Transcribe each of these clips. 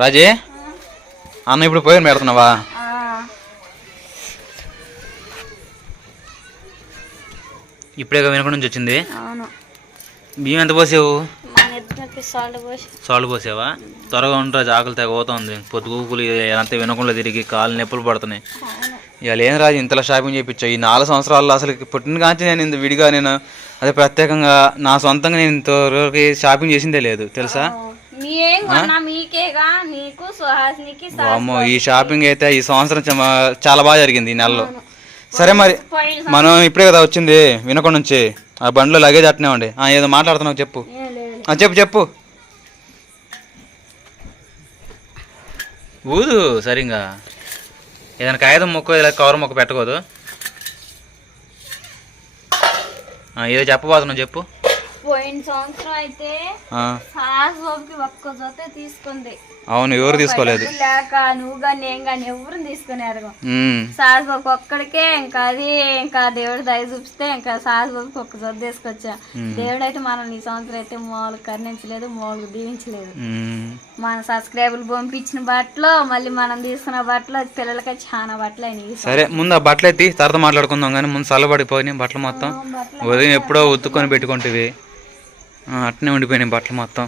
రాజే? అన్న ఇప్పుడు పోయిన పెడుతున్నావా ఇప్పుడే వెనుక నుంచి వచ్చింది? బియ్యం ఎంత పోసావు? సాల్ట్ పోసి. సాల్ట్ పోసావా? త్వరగా ఉంటా జాకులు తెగ పోతుంది. పొద్దుగూకులు అంతా వెనకుండా తిరిగి కాళ్ళు నొప్పులు పడుతున్నాయి. ఇవాళ ఏం రాజు ఇంతలా షాపింగ్ చేయించావు ఈ నాలుగు సంవత్సరాల్లో అసలు పుట్టిన కాంచి నేను ఇంత విడిగా నేను అదే ప్రత్యేకంగా నా సొంతంగా నేను ఇంతవరకు షాపింగ్ చేసిందే లేదు తెలుసా? అమ్మో ఈ షాపింగ్ అయితే ఈ సంవత్సరం చాలా బాగా జరిగింది ఈ నెలలో. సరే మరి మనం ఇప్పుడే కదా వచ్చింది వినకొండ నుంచి. ఆ బండిలో లగేజ్ ఆ, ఏదో మాట్లాడుతున్నావు చెప్పు. చెప్పు చెప్పు. ఊదు సరిగా ఏదైనా కాగితం మొక్క ఇలా కవర్ మొక్క పెట్టకూడదు. ఆ, ఏదో చెప్పబోతున్నావు చెప్పు. పోయిన సంవత్సరం అయితే సాస్ బాబుకి ఒక్క జొత తీసుకుంది. అవును ఎవరు తీసుకోలేదు. లేక నువ్వు కానీ నేను కానీ ఎవరు తీసుకున్నారు? సాస్ బాబుకి ఒక్కడికే ఇంకా అది ఇంకా దేవుడు దయ చూపిస్తే ఇంకా సాస్ బాబుకి ఒక్క జొత తీసుకొచ్చా. దేవుడు అయితే మనల్ని ఈ సంవత్సరం అయితే మామూలు కరుణించలేదు మామూలు దీవించలేదు. మన సబ్స్క్రైబర్లు పంపించిన బట్టలు మళ్ళీ మనం తీసుకున్న బట్టలు పిల్లలకి చాలా బట్టలు అయినాయి సరే ముందు ఆ బట్టలు ఎత్తి తర్వాత మాట్లాడుకుందాం కానీ ముందు చల్లబడిపోయినాయి బట్టలు మొత్తం. ఉదయం ఎప్పుడో ఉత్తుకొని పెట్టుకుంటేవి. అట్నే ఉండిపోయినాయి బట్టలు మొత్తం.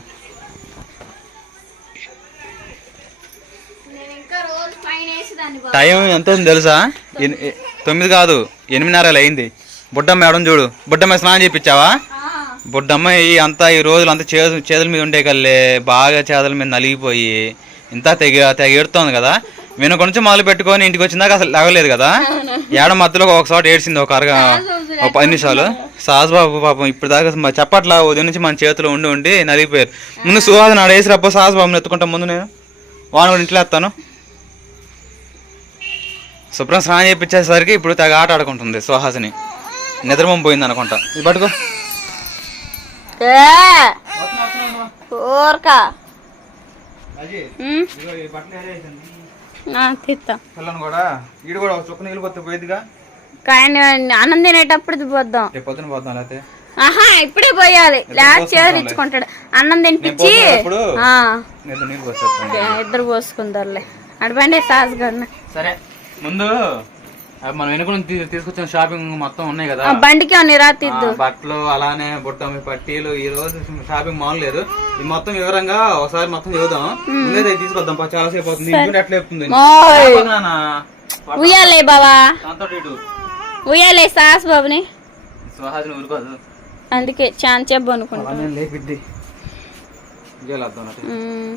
టైం ఎంత ఉంది తెలుసా? తొమ్మిది కాదు ఎనిమిదిన్నర అయింది. బుడ్డమ్మ మేడం చూడు. బుడ్డమ్మ స్నానం చేయించావా బుడ్డమ్మ ఈ అంతా ఈ రోజులు అంతా చేదు చేతుల మీద ఉండే కల్లే బాగా చేతుల మీద నలిగిపోయి ఇంత తెగ తెగ కదా. వెనుక నుంచి మొదలు పెట్టుకొని ఇంటికి వచ్చిందాక అసలు లేవలేదు కదా? ఏడ మధ్యలో ఒక చోట ఏడ్చింది ఒక అరగ ఒక పది నిమిషాలు. సాజుబాబు పాపం ఇప్పుడు దాకా చెప్పట్లా ఉదయం నుంచి మన చేతిలో ఉండి ఉండి నలిగిపోయారు. ముందు సుహాసన ఆడ వేసి రప్ప ఎత్తుకుంటా ముందు నేను. వాన కూడా ఇంట్లో వేస్తాను శుభ్రం స్నానం చేయించేసరికి ఇప్పుడు తెగ ఆట ఆడుకుంటుంది సుహాసిని నిద్రమం పోయింది అనుకుంటా. ఇది పట్టుకో. ఏ, ఊరకా. తీస్తా పిల్లని కూడా? ఈడు కూడా ఒక చుక్క నీళ్ళు కొత్త పోయిద్దిగా? కానీ అన్నం తినేటప్పుడు పోద్దాం. రేపు పొద్దున పోతాం లేకపోతే ఆహా ఇప్పుడే పోయాలి. లేకపోతే చేతులు ఇచ్చుకుంటాడు. అన్నం తినిపించి ఇద్దరు పోసుకుందరులే అడబండి సాస్ గన్న. సరే ముందు మనం వెనుక తీసుకొచ్చిన షాపింగ్ మొత్తం ఉన్నాయి కదా. బండికి బట్టలు అలానే బుట్టమి పట్టీలు ఈ రోజు షాపింగ్ మాల్ లేదు. ఇది మొత్తం వివరంగా ఒకసారి మొత్తం చూద్దాం ముందే తీసుకొద్దాం చాలా సేపు అవుతుంది. ఎట్లా చెప్తుంది ఉయ్యాలే బావా. ఉయ్యాలే సాస్ బాబుని. అందుకే చాన్ చెప్పు అనుకుంటా అలానే లేపిద్ది ఇవాళ అర్థం నాకు. ఉమ్.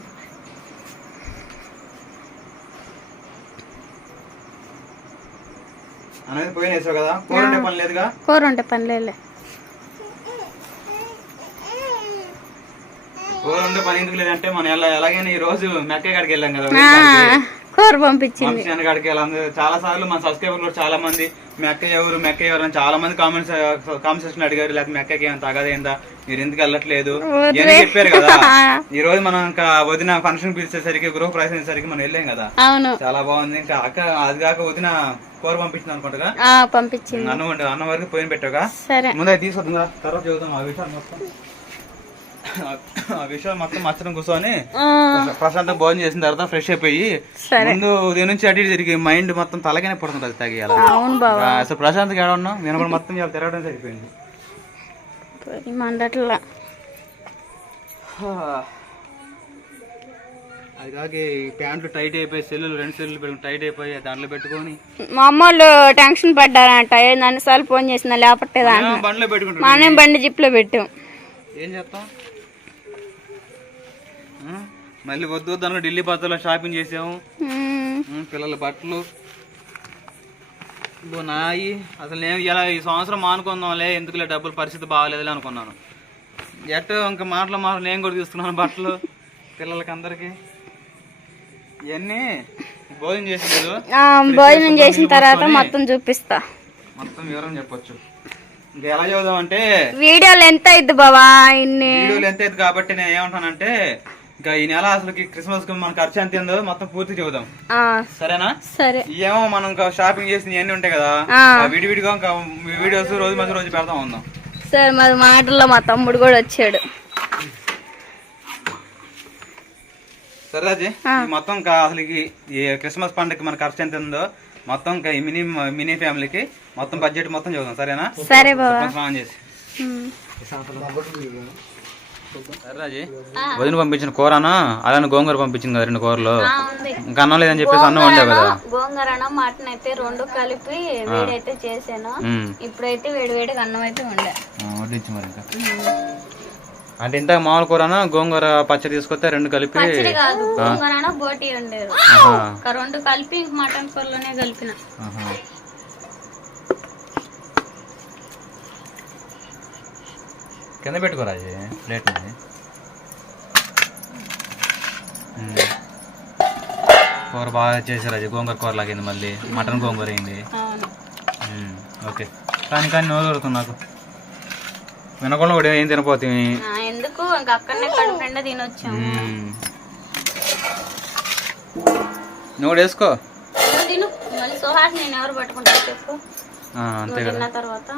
అనేది పోయిన వేసావు కదా? కూర ఉండే పని లేదుగా? కూర ఉంటే పనిలేలే కూర ఉండే పని ఎందుకు లేదంటే మనం ఎలా ఎలాగైనా ఈ రోజు మెక్కే కాడికి వెళ్ళాం కదా కూర పంపించింది. చాలా సార్లు మన సబ్స్క్రైబర్ కూడా చాలా మంది మెక్క ఎవరు? మెక్క ఎవరు? అని చాలా మంది కామెంట్స్ కామెంట్ సెక్షన్ అడిగారు. లేకపోతే మెక్కకి ఏం తగదేందా మీరు ఎందుకు వెళ్ళట్లేదు? చెప్పారు కదా. ఈ రోజు మనం ఇంకా వదిన ఫంక్షన్ పిలిచేసరికి గృహ చేసేసరికి మనం వెళ్ళాం కదా. అవును. చాలా బాగుంది. ఇంకా అక్క అది కాక వదిన కూర పంపించింది అనుకుంటా పంపించింది. అన్నం అన్నం వరకు పోయిన సరే. ముందే తీసుకొద్దా తర్వాత చదువుతాం ఆ విషయాలు మొత్తం. ఆ విషయాలు మొత్తం మచ్చడం కూర్చొని ఆ, ప్రశాంతంగా భోజనం చేసిన తర్వాత ఫ్రెష్ అయిపోయి ముందు ఉదయం నుంచి అటు తిరిగి మైండ్ మొత్తం తలగానే పడుతుంది అది బావా. అసలు ప్రశాంతంగా ఏడ ఉన్నాం నేను కూడా మొత్తం ఇవాళ తిరగడం సరిపోయింది. మండట్లా. ఈ ప్యాంట్లు టైట్ అయిపోయి సెల్లులు రెండు సెల్లులు పెట్టుకుని టైట్ అయిపోయి దాంట్లో పెట్టుకొని మా అమ్మ వాళ్ళు టెన్షన్ పడ్డారంట. ఏంది అన్నిసార్లు ఫోన్ చేసిన లేపట్టేదా బండ్లో పెట్టుకుంటాం. మనం బండి జిప్లో పెట్టాం. ఏం చేస్తాం? మళ్ళీ వద్దు వద్దు అనుకో ఢిల్లీ బద్దలో షాపింగ్ చేసాము. పిల్లల బట్టలు. నాయి అసలు నేను ఇలా ఈ సంవత్సరం మానుకుందాంలే ఎందుకులే డబ్బులు పరిస్థితి బాగాలేదులే అనుకున్నాను. ఎట్టో ఇంకా మాటలు మాటలు నేను కూడా తీసుకున్నాను బట్టలు పిల్లలకి అందరికి. ఇవన్నీ భోజనం చేసలేదు ఆ, భోజనం చేసిన తర్వాత మొత్తం చూపిస్తా. మొత్తం వివరం చెప్పొచ్చు. ఇంకా ఎలా చదువుదాం అంటే వీడియోలు ఎంత అయింది ఇన్ని? వీడియోలు ఎంత అయితే కాబట్టి నేను ఏమంటానంటే ఇంకా ఈ నెల అసలు క్రిస్మస్కి మన ఖర్చు ఎంత ఏందో మొత్తం పూర్తి చెబుదాం. ఆ, సరేనా? సరే. ఏమో మనం ఇంకా షాపింగ్ చేసిన అన్ని ఉంటాయి కదా. విడివిడిగా ఇంకా వీడియోస్ రోజు మధ్య రోజు పెడతా ఉందాం. సరే మరి మాటల్లో మా తమ్ముడు కూడా వచ్చాడు. సరే రాజీ ఈ మొత్తం ఇంకా అసలు క్రిస్మస్ పండుగకి మన ఖర్చు ఎంత ఉందో మొత్తం మినీ మినీ ఫ్యామిలీకి మొత్తం బడ్జెట్ మొత్తం చూద్దాం సరేనా? సరే బాబా చేసి. వదిన పంపించిన కూరను? అలానే గోంగూర పంపించింది కదా రెండు కూరలు. ఇంకా అన్నం లేదని చెప్పేసి అన్నం వండావు కదా? గోంగూర మటన్ అయితే రెండు కలిపి వేడైతే చేశాను. ఇప్పుడైతే వేడి వేడిగా అన్నం అయితే వడ్డించు మరి ఇంకా. అంటే ఇంత మామూలు కూరను? గోంగూర పచ్చడి తీసుకొస్తే రెండు కలిపి కాదు గోంగూర బోటి ఉండేది రెండు కలిపి మటన్ కూరలోనే కలిపిన. కింద పెట్టుకోరా అది ప్లేట్ మీద ఉమ్. కూర బాగా చేసారు అది గోంగూర కూర లాగింది మళ్ళీ. మటన్ గోంగూర అయింది. ఓకే. కానీ కానీ నోరు ఊరుతుంది నాకు. వినకుండా కూడా ఏం తినపోతుంది ఆ, ఎందుకు? ఇంక అక్కడనే కడుపు నిండా తినొచ్చాము. ఉమ్. నువ్వు కూడా వేసుకో. నువ్వు తిను. మళ్ళీ సుహాస్ నేను ఎవరు పట్టుకుంటా చెప్పు. అంతే కదా. తర్వాత.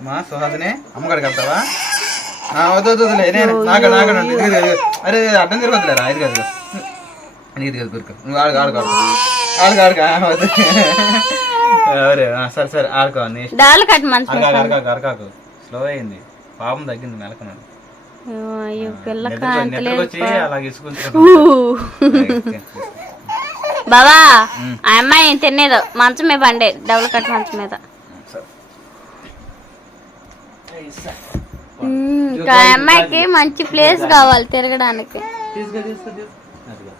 మా సుహాసిని అమ్మగాడికి వెళ్తావా? ఆ, వద్దు వద్దు నేను. అరే అడ్డం తిరగదులేరా ఇది కాదు ఇది కాదు గురుకు నువ్వు ఆడుకో ఆడుకో ఆడుకో. వద్దు. అరే సరే సరే ఆడుకో అరకాకు స్లో అయింది. పాపం తగ్గింది ఇసుకుంటున్నాడు బాబా ఆ అమ్మాయి తినేదు మంచం మీద పండే డబుల్ కట్ మంచం మీద. అమ్మాయికి మంచి ప్లేస్ కావాలి తిరగడానికి. తీసుకో తీసుకో తీసుకో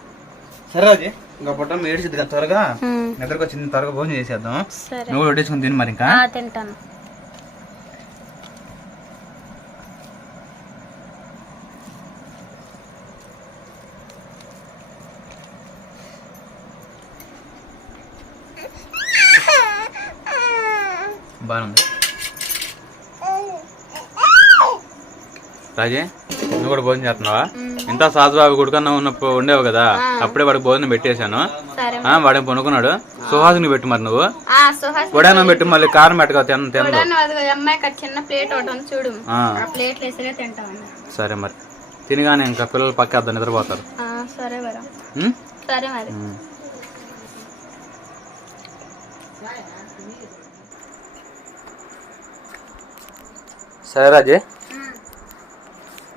సరే అది ఇంకా పొట్టం ఏడిచిద్ది కదా త్వరగా. నిద్రకు వచ్చింది త్వరగా భోజనం చేసేద్దాం. నువ్వు కూడా వడ్డించుకుని తిని మరి ఇంకా. ఆ, తింటాను. బాగుంది. రాజే నువ్వు కూడా భోజనం చేస్తున్నావా? ఇంత సాధుబాబు గుడికన్నా ఉన్నప్పుడు ఉండేవు కదా. అప్పుడే వాడికి భోజనం పెట్టేశాను. వాడేం పనుకున్నాడు? సుహాసిని పెట్టు మరి నువ్వు. సుహాస్ వడానం పెట్టు. మళ్ళీ కారం పెట్టగా తిన తింటామన్నా సరే మరి. తినగానే ఇంకా పిల్లలు పక్కేద్దాం నిద్రపోతారు. సరే రాజే.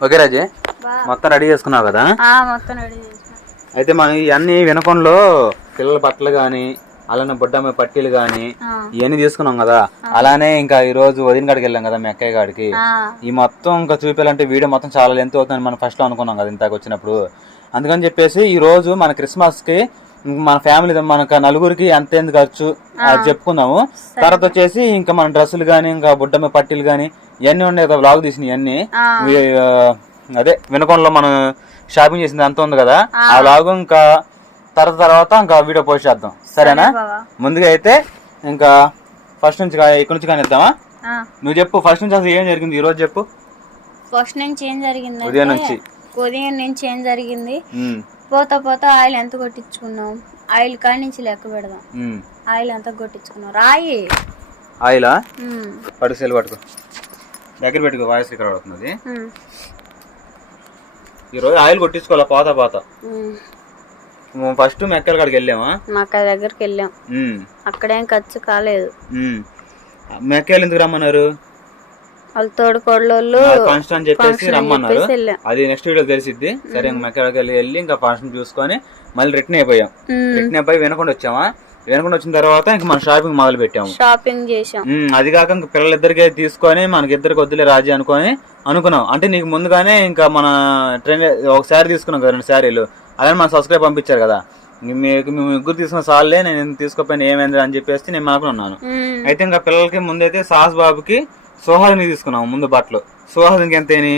ఓకే రాజే మొత్తం రెడీ చేసుకున్నావు కదా? మొత్తం రెడీ అయితే మనం ఇవన్నీ వినకొండలో పిల్లల బట్టలు కానీ అలానే బుడ్డమ్మ పట్టీలు కానీ ఇవన్నీ తీసుకున్నాం కదా. అలానే ఇంకా ఈ రోజు వదిన కాడికి వెళ్ళాం కదా మీ అక్కయ్య కాడికి ఈ మొత్తం ఇంకా చూపించాలంటే వీడియో మొత్తం చాలా లెంత్ అవుతుందని మనం ఫస్ట్లో అనుకున్నాం కదా ఇంతకు వచ్చినప్పుడు. అందుకని చెప్పేసి ఈ రోజు మన క్రిస్మస్కి మన ఫ్యామిలీ మనకు నలుగురికి ఎంత ఎంత ఖర్చు అది చెప్పుకుందాము తర్వాత వచ్చేసి ఇంకా మన డ్రెస్సులు కానీ ఇంకా బుడ్డమ్మ పట్టీలు కానీ ఇవన్నీ ఉన్నాయి. కదా బ్లాగ్ తీసిన ఇవన్నీ ఆ. వీ- ఆ, అదే వినకొండలో మనం షాపింగ్ చేసింది అంత ఉంది కదా. ఆ. బ్లాగ్ ఇంకా తర్వాత తర్వాత ఇంకా వీడియో పోస్ట్ చేద్దాం. సరేనా? ముందుగా అయితే ఇంకా ఫస్ట్ నుంచి ఇక్కడ నుంచి కానిద్దామా? ఆ, నువ్వు చెప్పు ఫస్ట్ నుంచి అసలు ఏం జరిగింది? ఈ రోజు చెప్పు. ఫస్ట్ నుంచి ఏం జరిగింది ఉదయం నుంచి. ఉదయం నుంచి ఏం జరిగింది? పోతా పోతా ఆయిల్ ఎంత కొట్టించుకున్నాం ఆయిల్ కాడి నుంచి లెక్క పెడదాం. ఆయిల్ ఎంత కొట్టించుకున్నాం రాయి. ఆయిలా? ఉమ్, పడుకు సెల్ పట్టుకో. దగ్గర పెట్టుకో వాయిస్ ఇక్కడ అవుతుంది ఉమ్, ఈ రోజు ఆయిల్ కొట్టించుకోవాలా? పోతా పోతా. ఫస్ట్ మెక్కల కాడికి వెళ్ళామా? మా అక్క దగ్గరికి వెళ్ళాం. అక్కడేం ఖర్చు కాలేదు. మెక్కలు ఎందుకు రమ్మన్నారు? వాళ్ళ తోడుకోడలోళ్ళు ఫంక్షన్ అని చెప్పేసి రమ్మన్నారు. అది నెక్స్ట్ వీడియో తెలిసిద్ది. సరే ఇంక వెళ్ళి వెళ్ళి ఇంకా ఫంక్షన్ చూసుకొని మళ్ళీ రిటర్న్ అయిపోయాం. రిటర్న్ అయిపోయి వినకుండా వచ్చామా? వినకుండా వచ్చిన తర్వాత ఇంక మన షాపింగ్ మొదలు పెట్టాము. షాపింగ్ చేసాం అది కాక ఇంక పిల్లలిద్దరికి తీసుకొని మనకి ఇద్దరికి వద్దులే రాజీ అనుకొని అనుకున్నాం. అంటే నీకు ముందుగానే ఇంకా మన ట్రైన్ ఒక శారీ తీసుకున్నాం కదా రెండు శారీలు అలానే మన సబ్స్క్రైబ్ పంపించారు కదా. మీకు మీ ముగ్గురు తీసుకున్న సార్లే నేను తీసుకోపోయిన ఏమైంది అని చెప్పేసి నేను అనుకున్నాను అయితే ఇంకా పిల్లలకి ముందైతే సాహస్ బాబుకి సుహాసిని తీసుకున్నాం ముందు బట్టలు. సుహాసినికి ఎంతేని?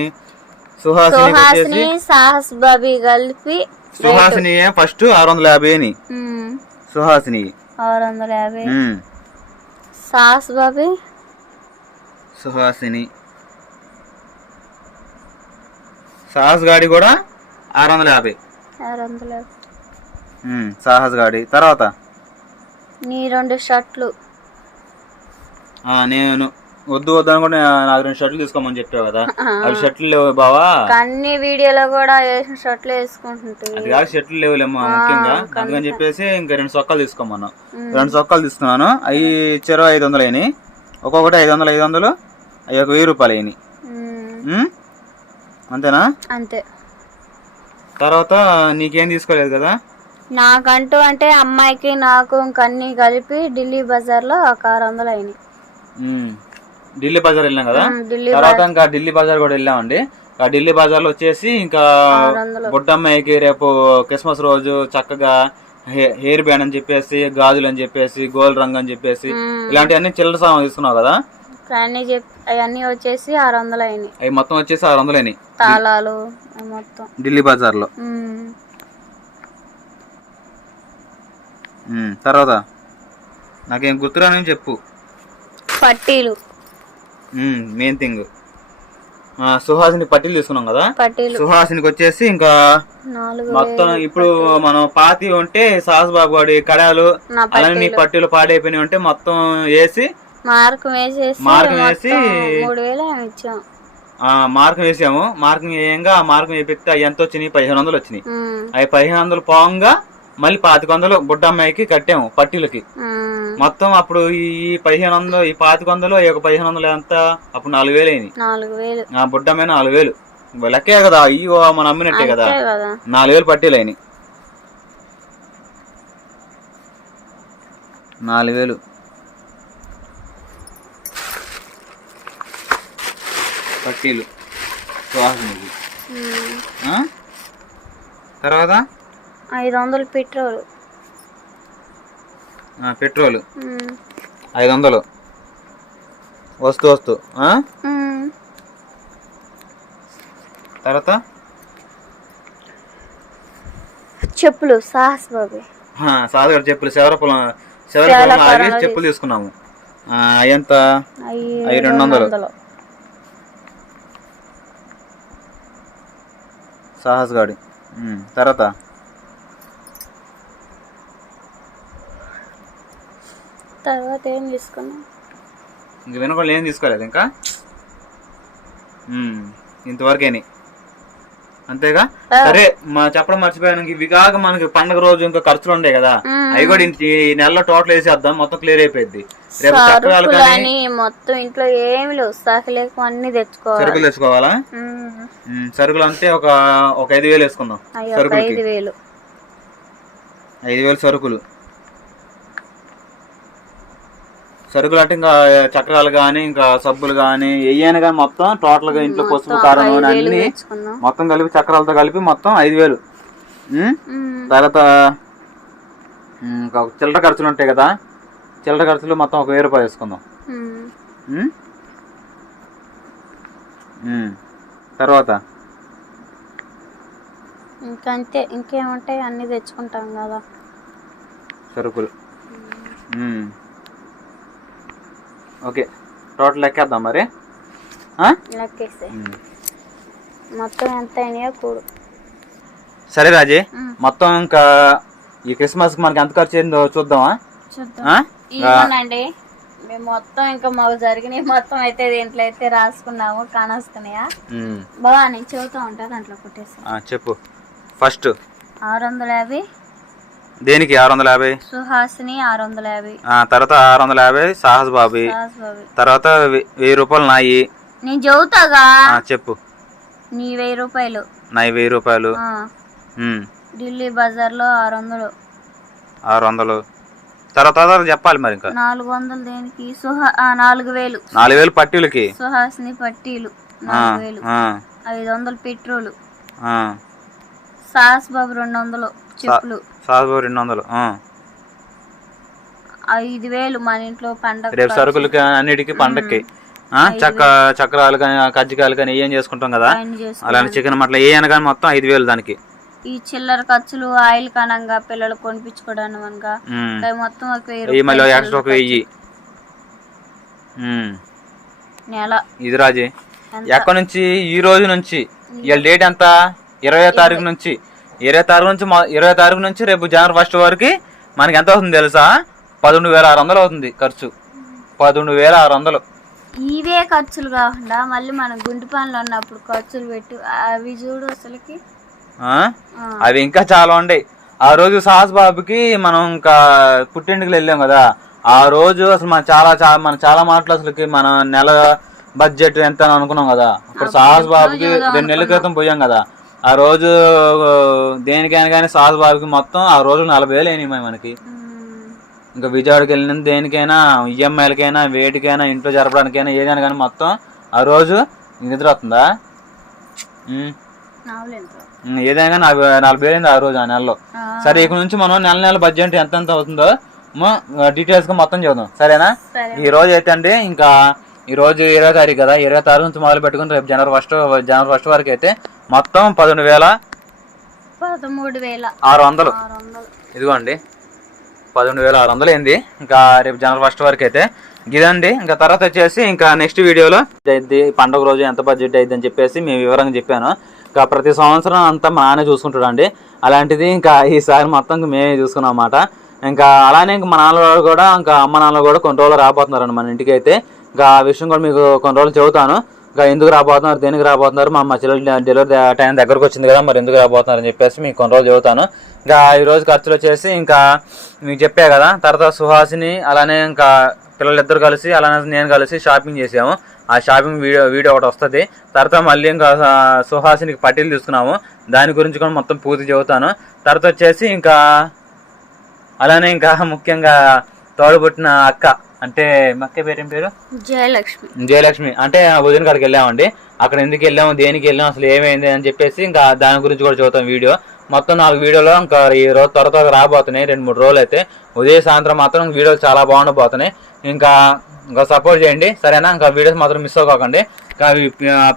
సుహాసిని వచ్చేసి సాహస్ బాబీ కలిపి సుహాసిని ఫస్ట్ ఆరు వందల యాభై అని సుహాసిని. ఆరు వందల యాభై సాహస్ బాబీ? సుహాసిని. సాహస్ గాడి కూడా ఆరు వందల యాభై ఆరు వందల సాహస్ గాడి. తర్వాత? నీ రెండు షర్ట్లు. నేను వద్దు వద్దు అనుకుంటే నాకు రెండు షర్ట్లు తీసుకోమని చెప్పావు కదా. అవి షర్ట్లు లేవు బావా. అన్ని వీడియోలో కూడా వేసిన షర్ట్లు వేసుకుంటుంటే. అది కాదు షర్ట్లు లేవులేమ్మా ముఖ్యంగా. అందుకని చెప్పేసి ఇంకా రెండు సొక్కాలు తీసుకోమన్నా రెండు సొక్కాలు తీసుకున్నాను అవి చెరో ఐదు వందలు అయినాయి. ఒక్కొక్కటి ఐదు వందలు ఐదు వందలు. అవి ఒక వెయ్యి రూపాయలు అయినాయి? అంతేనా? అంతే. తర్వాత నీకేం తీసుకోలేదు కదా? నాకంటూ అంటే అమ్మాయికి నాకు ఇంక అన్ని కలిపి ఢిల్లీ బజార్లో ఒక ఆరు వందలు అయినాయి. ఢిల్లీ బజార్ వెళ్ళాం కదా? తర్వాత ఇంకా ఢిల్లీ బజార్ కూడా వెళ్ళామండి. ఆ ఢిల్లీ బజార్లో వచ్చేసి ఇంకా వందలు బుడ్డమ్మాయికి రేపు క్రిస్మస్ రోజు చక్కగా హెయిర్ బ్యాండ్ అని చెప్పేసి గాజులు అని చెప్పేసి గోల్డ్ రంగు అని చెప్పేసి. ఇలాంటివన్నీ చిల్లర సామాన్ తీసుకున్నావు కదా? అవన్నీ వచ్చేసి ఆరు వందలు అయినాయి అవి మొత్తం వచ్చేసి ఆరు వందలని తాళాలు అవి మొత్తం. ఢిల్లీ బజార్లో తర్వాత? నాకేం గుర్తురాని చెప్పు. పట్టీలు. మెయిన్ థింగ్ సుహాసిని పట్టీలు తీసుకున్నాం కదా? సుహాసినికి వచ్చేసి ఇంకా మొత్తం ఇప్పుడు మనం పాతి ఉంటే సాస్ బాబు వాడి కడాలు అలానే పట్టీలు. పాడైపోయినాయి ఉంటే మొత్తం వేసి మార్క్ వేసేసి మార్క్ వేసి మూడు వేలు ఇచ్చాం. మార్క్ వేసాము. మార్క్ వేయంగా ఆ మార్క్ వేపిస్తే అవి ఎంత వచ్చినాయి? పదిహేను వందలు వచ్చినాయి. అవి పదిహేను వందలు పోంగా మళ్ళీ పాతిక వందలు బుడ్డమ్మాయికి కట్టాము పట్టీలకి. మొత్తం అప్పుడు ఈ పదిహేను వందలు ఈ పాతిక వందలు ఈ యొక్క పదిహేను వందలు ఎంత? అప్పుడు నాలుగు వేలు నాలుగు వేలు. ఆ బుడ్డమ్మాయి నాలుగు వేలు. లెక్కే కదా ఇగో మనం అమ్మినట్టే కదా. నాలుగు వేలు పట్టీలు అయినాయి. నాలుగు వేలు. పట్టీలు? తర్వాత? ఐదు వందలు పెట్రోల్ పెట్రోల్. ఐదు వందలు వస్తూ వస్తూ. తర్వాత? చెప్పులు సాహస్ బాబు. ఆ, సాధగారు చెప్పులు. శివరపులం శివరపులం ఆగి చెప్పులు తీసుకున్నాము. ఎంత? అవి రెండు వందలు. సాహస్ గాడి. తర్వాత? తర్వాత ఏం తీసుకున్నాం? ఇంక వినకుండా ఏం తీసుకోలేదు ఇంకా? ఇంతవరకేని. అంతేగా? సరే మా చెప్పడం మర్చిపోయాను. ఇవి కాక మనకి పండగ రోజు ఇంకా ఖర్చులు ఉండే కదా. అవి కూడా ఇంటి- ఈ నెలలో టోటల్ వేసేద్దాం. మొత్తం క్లియర్ అయిపోయింది రేపు చక్రాలు కానీ అని మొత్తం ఇంట్లో ఏమి లేవు. అన్ని తెచ్చుకోవాలి. సరుకులు. ఉమ్, సరుకులు అంతే ఒక ఒక ఐదు వేలు వేసుకుందాం వేలు. ఐదు వేలు సరుకులు. సరుకులు అంటే ఇంకా చక్రాలు కానీ ఇంకా సబ్బులు కానీ వెయ్యాను కానీ మొత్తం టోటల్గా ఇంట్లో పసుపు కారం నూనె అన్ని మొత్తం కలిపి చక్రాలతో కలిపి మొత్తం ఐదు వేలు. తర్వాత ఇంకా చిల్లర ఖర్చులు ఉంటాయి కదా చిల్లర ఖర్చులు మొత్తం ఒక వెయ్యి రూపాయలు వేసుకుందాం. తర్వాత? ఇంకంతే ఇంకేముంటాయి? అన్ని తెచ్చుకుంటాం కదా. సరుకులు. ఓకే. టోటల్ లెక్కేద్దాం మరి? లెక్కేస్తే. మొత్తం ఎంత అయినాయో కూడు సరే రాజీ. మొత్తం ఇంకా ఈ క్రిస్మస్ మనకి ఎంత ఖర్చు అయిందో చూద్దామా? చూద్దాం. ఆ? ఇవ్వనండి మేము మొత్తం ఇంకా మాకు జరిగినాయి. మొత్తం అయితే దీంట్లో అయితే రాసుకున్నాము. కానొస్తున్నాయా. బాగా నేను చెబుతా ఉంటా దాంట్లో కొట్టేసి ఆ, చెప్పు. ఫస్ట్. ఆరు వందల యాభై. దేనికి ఆరు వందల యాభై? సుహాసిని ఆరు వందల యాభై తర్వాత ఆరు వందల యాభై సాహస్ బాబీ తర్వాత వెయ్యి రూపాయలు నాయి. నేను చెబుతాగా చెప్పు. నీ వెయ్యి రూపాయలు. నాయి వెయ్యి రూపాయలు. ఢిల్లీ బజార్లో ఆరు వందలు ఆరు వందలు తర్వాత చెప్పాలి మరి ఇంకా. నాలుగు వందలు దేనికి? సుహా నాలుగు వేలు. నాలుగు వేలు పట్టీలకి. సుహాసిని పట్టీలు. నాలుగు వేలు. ఐదు వందలు పెట్రోలు. సాహస్ బాబు రెండు వందలు చెప్పులు. రెండు వందలు. ఐదు వేలు మన ఇంట్లో పండగ రేపు సరుకులకి అన్నిటికీ పండక్కి. చక్క చక్రాలు కానీ కజ్జికాయలు కానీ ఏం చేసుకుంటాం కదా. అలాంటి చికెన్ మటన్ ఏ కానీ మొత్తం ఐదు వేలు దానికి. ఈ చిల్లర ఖర్చులు ఆయిల్ కనంగా పిల్లలు కొనిపించుకోవడానికి అనగా మొత్తం ఒక వెయ్యి వెయ్యి మళ్ళీ రూపాయలు ఎక్స్ట్రా ఒక వెయ్యి. ఉమ్. నెల. ఇది రాజీ? ఎక్కడి నుంచి? ఈ రోజు నుంచి. ఇవాళ డేట్ ఎంత? ఇరవై. తారీఖు నుంచి. ఇరవై తారీఖు నుంచి ఇరవై తారీఖు నుంచి రేపు జనవరి ఫస్ట్ వరకు మనకి ఎంత అవుతుంది తెలుసా? పదకొండు వేల ఆరు వందలు అవుతుంది ఖర్చు. పదకొండు వేల ఆరు వందలు. ఇవే ఖర్చులు కాకుండా మళ్ళీ మనం గుంటి పనులు ఉన్నప్పుడు ఖర్చులు పెట్టు. అవి చూడు అసలుకి. అవి ఇంకా చాలా ఉండే. ఆ రోజు సాహస్ బాబుకి మనం ఇంకా పుట్టింటికి వెళ్ళాం కదా. ఆ రోజు అసలు మనం చాలా చాలా మనం చాలా మాటలు అసలుకి మన నెల బడ్జెట్ ఎంత అని అనుకున్నాం కదా. అప్పుడు సాహస్ బాబుకి రెండు నెలల క్రితం పోయాం కదా. ఆ రోజు దేనికైనా కానీ సాహస్ బాబుకి మొత్తం ఆ రోజు నలభై వేలు అయినాయి మనకి. ఇంకా విజయవాడకి వెళ్ళిన దేనికైనా ఈఎంఐలకైనా వేటికైనా ఇంట్లో జరపడానికైనా ఏదైనా కానీ మొత్తం ఆ రోజు నిద్ర వస్తుందా? ఏదైనా కానీ నలభై వేలు అయింది ఆ రోజు ఆ నెలలో. సరే ఇక నుంచి మనం నెల నెల బడ్జెట్ ఎంత ఎంత అవుతుందో డీటెయిల్స్గా మొత్తం చూద్దాం సరేనా? సరే. ఈ రోజు అయితే అండి ఇంకా ఈ రోజు ఇరవై తారీఖు కదా ఇరవై తారీఖు నుంచి మొదలు పెట్టుకుని రేపు జనవరి ఫస్ట్ జనవరి ఫస్ట్ వరకు అయితే మొత్తం పదకొండు వేల పదమూడు వేల ఆరు వందలు. ఇదిగోండి. పదకొండు వేల ఆరు వందలు అయింది. ఇంకా రేపు జనవరి ఫస్ట్ వరకు అయితే. ఇదండి. ఇంకా తర్వాత వచ్చేసి ఇంకా నెక్స్ట్ వీడియోలో అయింది పండుగ రోజు ఎంత బడ్జెట్ అయింది అని చెప్పేసి మేము వివరంగా చెప్పాను. ఇంకా ప్రతి సంవత్సరం అంతా మా నాన్న చూసుకుంటాడు అలాంటిది ఇంకా ఈసారి మొత్తం మేమే చూసుకున్నాం అన్నమాట. ఇంకా అలానే ఇంకా మా నాన్న వాళ్ళు కూడా ఇంకా అమ్మ నాన్న కూడా కొన్ని రోజులు రాబోతున్నారండి మన ఇంటికి అయితే. ఇంకా ఆ విషయం కూడా మీకు కొన్ని రోజులు చెబుతాను. ఇంకా ఎందుకు రాబోతున్నారు? దేనికి రాబోతున్నారు? మా మా చెల్లెలు డెలివరీ టైం దగ్గరకు వచ్చింది కదా మరి ఎందుకు రాబోతున్నారు అని చెప్పేసి మీకు కొన్ని రోజులు చెబుతాను. ఇంకా ఈరోజు ఖర్చులు వచ్చేసి ఇంకా మీకు చెప్పే కదా తర్వాత సుహాసిని అలానే ఇంకా పిల్లలిద్దరు కలిసి అలానే నేను కలిసి షాపింగ్ చేసాము. ఆ షాపింగ్ వీడియో వీడియో ఒకటి వస్తుంది. తర్వాత మళ్ళీ ఇంకా సుహాసినికి పట్టీలు తీసుకున్నాము. దాని గురించి కూడా మొత్తం పూర్తి చెబుతాను. తర్వాత వచ్చేసి ఇంకా అలానే ఇంకా ముఖ్యంగా తోడుపుట్టిన అక్క అంటే మా అక్క పేరు ఏం పేరు? జయలక్ష్మి. జయలక్ష్మి. అంటే వదిన కాడికి వెళ్ళామండి. అక్కడ ఎందుకు వెళ్ళాము దేనికి వెళ్ళాము అసలు ఏమైంది అని చెప్పేసి ఇంకా దాని గురించి కూడా చూద్దాం వీడియో. మొత్తం నాలుగు వీడియోలో ఇంకా ఈ రోజు త్వర త్వరగా రాబోతున్నాయి రెండు మూడు రోజులు అయితే. ఉదయం సాయంత్రం మాత్రం వీడియోలు చాలా బాగుండబోతున్నాయి. ఇంకా ఇంకా సపోర్ట్ చేయండి. సరేనా? ఇంకా వీడియోస్ మాత్రం మిస్ అవ్వకండి. ఇంకా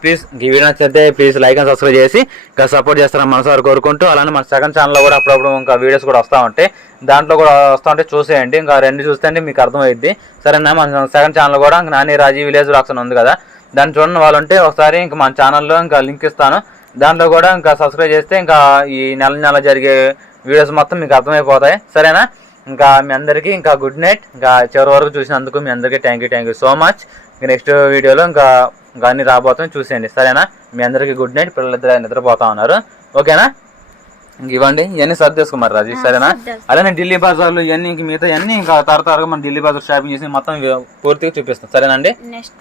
ప్లీజ్ ఈ వీడియో నచ్చితే ప్లీజ్ లైక్ అండ్ సబ్స్క్రైబ్ చేసి ఇంకా సపోర్ట్ చేస్తారని మనసారి కోరుకుంటూ అలానే మన సెకండ్ ఛానల్లో కూడా అప్పుడప్పుడు ఇంకా వీడియోస్ కూడా వస్తూ ఉంటాయి. దాంట్లో కూడా వస్తూ ఉంటే చూసేయండి. ఇంకా రెండు చూస్తే మీకు అర్థమైద్ది. సరేనా? మన సెకండ్ ఛానల్ కూడా ఇంకా నాని రాజీ విలేజ్ రాక్స్ ఉంది కదా. దాన్ని చూడండి వాళ్ళు ఉంటే ఒకసారి ఇంకా మన ఛానల్లో ఇంకా లింక్ ఇస్తాను. దాంట్లో కూడా ఇంకా సబ్స్క్రైబ్ చేస్తే ఇంకా ఈ నెల నెల జరిగే వీడియోస్ మొత్తం మీకు అర్థమైపోతాయి. సరేనా? ఇంకా మీ అందరికీ ఇంకా గుడ్ నైట్ ఇంకా చివరి వరకు చూసినందుకు మీ అందరికీ thank you thank you so much ఇంకా నెక్స్ట్ వీడియోలో ఇంకా అన్ని రాబోతున్నాయి చూసేయండి. సరేనా? మీ అందరికీ గుడ్ నైట్ పిల్లలిద్దరు నిద్రపోతా ఉన్నారు. ఓకేనా? ఇంక ఇవ్వండి. ఇవన్నీ సర్దేసుకోమన్నారు రాజీ. సరేనా? అలానే ఢిల్లీ బజార్లు ఇవన్నీ ఇంక మిగతా ఇవన్నీ ఇంకా తరతరగా మనం ఢిల్లీ బజార్ షాపింగ్ చేసి మొత్తం పూర్తిగా చూపిస్తాం. సరేనండి